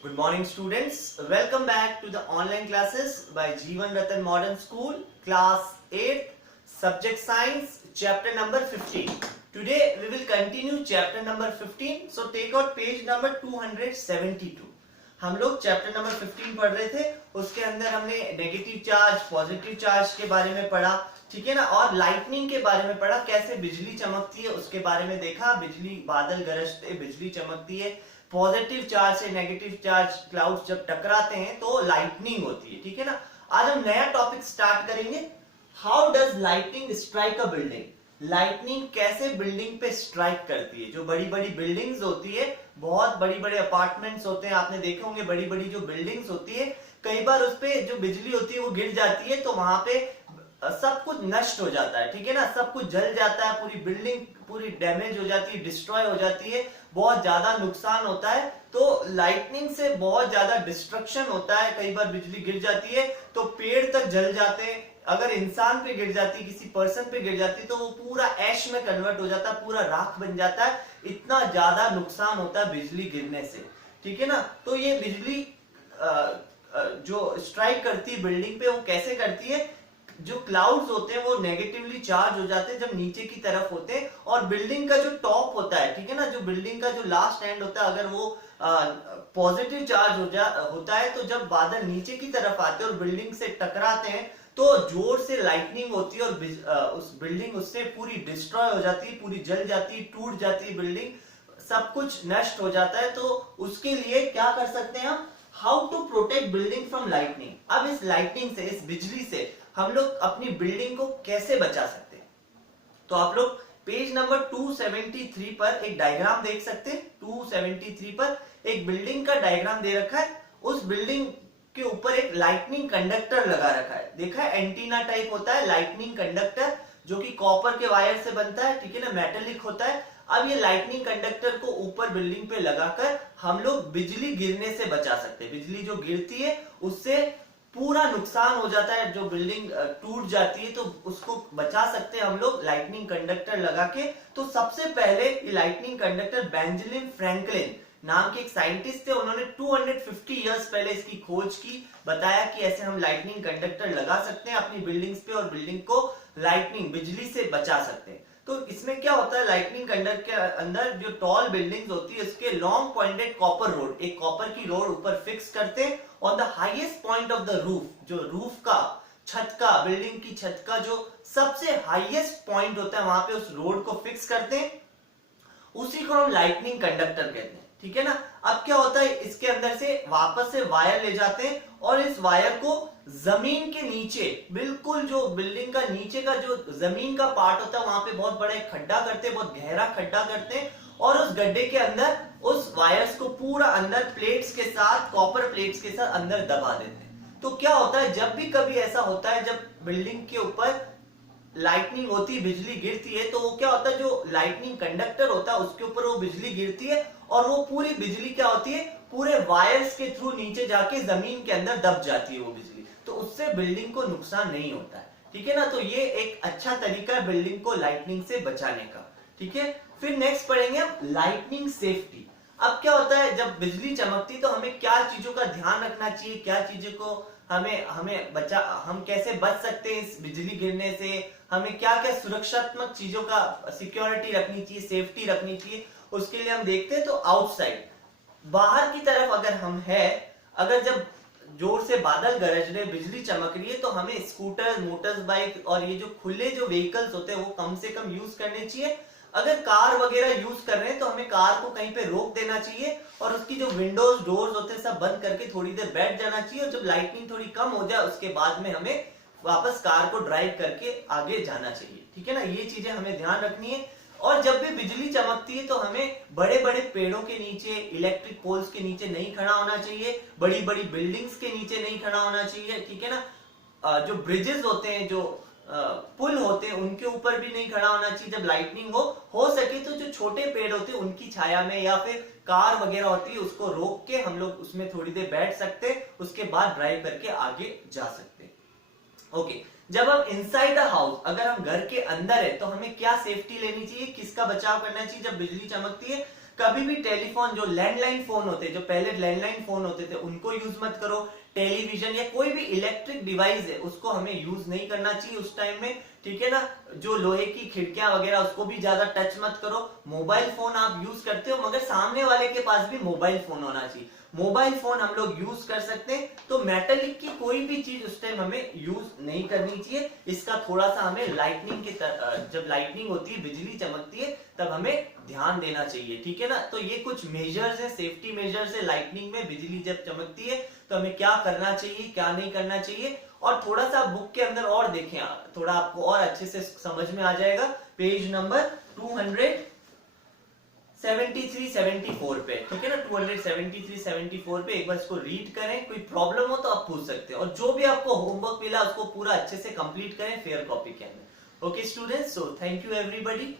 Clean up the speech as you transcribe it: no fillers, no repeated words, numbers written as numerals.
Good morning, students. Welcome back to the online classes by Jeevan Ratan Modern School, class 8th, subject science, chapter number 15. Today we will continue chapter number 15. So take out page number 272. हम लोग chapter number 15 पढ़ रहे थे, उसके अंदर हमने negative charge, positive charge के बारे में पढ़ा, ठीक है ना, और लाइटनिंग के बारे में पढ़ा, कैसे बिजली चमकती है उसके बारे में देखा, बिजली बादल गरजते बिजली चमकती है, पॉजिटिव चार्ज से नेगेटिव चार्ज क्लाउड्स जब टकराते हैं तो लाइटनिंग होती है, ठीक है ना। आज हम नया टॉपिक स्टार्ट करेंगे, how does lightning strike a building. Lightning कैसे बिल्डिंग पे स्ट्राइक करती है। जो बड़ी बड़ी बिल्डिंग्स होती है, बहुत बड़ी बड़े अपार्टमेंट्स होते हैं, आपने देखे होंगे बड़ी बड़ी जो बिल्डिंग्स होती है, कई बार उस पे जो बिजली होती है वो गिर जाती है तो वहां पे सब कुछ नष्ट हो जाता है, ठीक है ना, सब कुछ जल जाता है, पूरी बिल्डिंग पूरी डैमेज हो जाती है, डिस्ट्रॉय हो जाती है, बहुत ज्यादा नुकसान होता है। तो लाइटनिंग से बहुत ज्यादा डिस्ट्रक्शन होता है, कई बार बिजली गिर जाती है तो पेड़ तक जल जाते हैं, अगर इंसान पे गिर जाती, किसी पर्सन पे गिर जाती तो वो पूरा ऐश में कन्वर्ट हो जाता है, पूरा राख बन जाता है, इतना ज्यादा नुकसान होता है बिजली गिरने से, ठीक है ना। तो ये बिजली जो स्ट्राइक करती है बिल्डिंग पे वो कैसे करती है, जो क्लाउड्स होते हैं वो नेगेटिवली चार्ज हो जाते हैं जब नीचे की तरफ होते हैं, और बिल्डिंग का जो टॉप होता है, ठीक है ना, जो बिल्डिंग का जो लास्ट एंड होता है, अगर वो पॉजिटिव चार्ज होता है तो जब बादल नीचे की तरफ आते हैं और बिल्डिंग से टकराते हैं तो जोर से लाइटनिंग होती है और उस बिल्डिंग उससे पूरी डिस्ट्रॉय हो जाती है, पूरी जल जाती है, टूट जाती है बिल्डिंग, सब कुछ नष्ट हो जाता है। तो उसके लिए क्या कर सकते हैं हम, how to protect building from lightning. अब इस लाइटनिंग से, इस बिजली से हम लोग अपनी बिल्डिंग को कैसे बचा सकते हैं। तो आप लोग पेज नंबर 273 पर एक डायग्राम देख सकते हैं। 273 पर एक बिल्डिंग का डायग्राम दे रखा है, उस बिल्डिंग के ऊपर एक लाइटनिंग कंडक्टर लगा रखा है, देखा है, एंटीना टाइप होता है लाइटनिंग कंडक्टर, जो कि कॉपर के वायर से बनता है, ठीक है ना, मेटेलिक होता है। अब ये लाइटनिंग कंडक्टर को ऊपर बिल्डिंग पे लगाकर हम लोग बिजली गिरने से बचा सकते हैं। बिजली जो गिरती है उससे पूरा नुकसान हो जाता है, जो बिल्डिंग टूट जाती है तो उसको बचा सकते हैं हम लोग लाइटनिंग कंडक्टर लगा के। तो सबसे पहले ये लाइटनिंग कंडक्टर बेंजामिन फ्रैंकलिन नाम के एक साइंटिस्ट थे, उन्होंने 250 इयर्स पहले इसकी खोज की, बताया कि ऐसे हम लाइटनिंग कंडक्टर लगा सकते हैं अपनी बिल्डिंग्स पे और बिल्डिंग को लाइटनिंग बिजली से बचा सकते हैं। तो इसमें क्या होता है, लाइटनिंग कंडक्टर के अंदर जो टॉल बिल्डिंग्स होती है उसके लॉन्ग पॉइंटेड कॉपर रोड, एक कॉपर की रोड ऊपर फिक्स करते हैं on the highest point of the roof, जो रूफ का, छत का, बिल्डिंग की छत का जो सबसे हाईएस्ट पॉइंट होता है वहां पे उस रोड को फिक्स करते हैं, उसी को हम लाइटनिंग कंडक्टर कहते हैं, ठीक है ना। अब क्या होता है, इसके अंदर से वापस से वायर ले जाते हैं और इस वायर को जमीन के नीचे, बिल्कुल जो बिल्डिंग का नीचे का जो जमीन का पार्ट होता है वहां पे बहुत बड़ा एक खड्डा करते हैं, बहुत गहरा खड्डा करते हैं, और उस गड्ढे के अंदर उस वायर्स को पूरा अंदर प्लेट्स के साथ, कॉपर प्लेट्स के साथ अंदर दबा देते हैं। तो क्या होता है, जब भी कभी ऐसा होता है, जब बिल्डिंग के ऊपर लाइटनिंग होती है, बिजली गिरती है, तो वो क्या होता है, जो लाइटनिंग कंडक्टर होता है उसके ऊपर वो बिजली गिरती है और वो पूरी बिजली क्या होती है, पूरे वायर्स के थ्रू नीचे जाके जमीन के अंदर दब जाती है वो बिजली, तो उससे बिल्डिंग को नुकसान नहीं होता है, ठीक है ना। तो ये एक अच्छा तरीका है बिल्डिंग को लाइटनिंग से बचाने का, ठीक है। फिर नेक्स्ट पढ़ेंगे हम लाइटनिंग सेफ्टी। अब क्या होता है, जब बिजली चमकती तो हमें क्या चीजों का ध्यान रखना चाहिए, क्या चीजों को हम कैसे बच सकते हैं इस बिजली गिरने से, हमें क्या क्या सुरक्षात्मक चीजों का सिक्योरिटी रखनी चाहिए, सेफ्टी रखनी चाहिए, उसके लिए हम देखते हैं। तो आउटसाइड, बाहर की तरफ अगर हम है, अगर जब जोर से बादल गरज रहे, बिजली चमक रही है, तो हमें स्कूटर, मोटर बाइक और ये जो खुले जो व्हीकल्स होते हैं वो कम से कम यूज करने चाहिए। अगर कार वगैरह यूज कर रहे हैं तो हमें कार को कहीं पे रोक देना चाहिए और उसकी जो विंडोज, डोर्स होते हैं सब बंद करके थोड़ी देर बैठ जाना चाहिए, और जब लाइटनिंग थोड़ी कम हो जाए उसके बाद में हमें वापस कार को ड्राइव करके आगे जाना चाहिए, ठीक है ना। ये चीजें हमें ध्यान रखनी है। और जब भी बिजली चमकती है तो हमें बड़े बड़े पेड़ों के नीचे, इलेक्ट्रिक पोल्स के नीचे नहीं खड़ा होना चाहिए, बड़ी बड़ी बिल्डिंग्स के नीचे नहीं खड़ा होना चाहिए, ठीक है ना। जो ब्रिजेस होते हैं, जो पुल होते हैं, उनके ऊपर भी नहीं खड़ा होना चाहिए जब लाइटनिंग हो सके तो जो छोटे पेड़ होते हैं उनकी छाया में, या फिर कार वगैरह होती है उसको रोक के हम लोग उसमें थोड़ी देर बैठ सकते हैं, उसके बाद ड्राइव करके आगे जा सकते हैं। ओके, जब हम इनसाइड द हाउस, अगर हम घर के अंदर है तो हमें क्या सेफ्टी लेनी चाहिए, किसका बचाव करना चाहिए जब बिजली चमकती है। कभी भी टेलीफोन, जो लैंडलाइन फोन होते, जो पहले लैंडलाइन फोन होते थे, उनको यूज मत करो। टेलीविजन या कोई भी इलेक्ट्रिक डिवाइस है उसको हमें यूज नहीं करना चाहिए उस टाइम में, ठीक है ना। जो लोहे की खिड़कियां वगैरह उसको भी ज्यादा टच मत करो। मोबाइल फोन आप यूज करते हो मगर सामने वाले के पास भी मोबाइल फोन होना चाहिए। मोबाइल फोन हम लोग यूज कर सकते हैं, तो मेटेलिक की कोई भी चीज उस टाइम हमें यूज नहीं करनी चाहिए। इसका थोड़ा सा हमें लाइटनिंग के जब लाइटनिंग होती है, बिजली चमकती है, तब हमें ध्यान देना चाहिए, ठीक है ना। तो ये कुछ मेजर्स है, सेफ्टी मेजर्स है। लाइटनिंग में बिजली जब चमकती है तो हमें क्या करना चाहिए, क्या नहीं करना चाहिए। और थोड़ा सा बुक के अंदर और देखें, थोड़ा आपको और अच्छे से समझ में आ जाएगा। पेज नंबर 273-74 पे, ठीक है ना, 273-74 पे एक बार इसको रीड करें। कोई प्रॉब्लम हो तो आप पूछ सकते हैं, और जो भी आपको होमवर्क मिला उसको पूरा अच्छे से कंप्लीट करें फेयर कॉपी के अंदर। Okay students, so thank you everybody.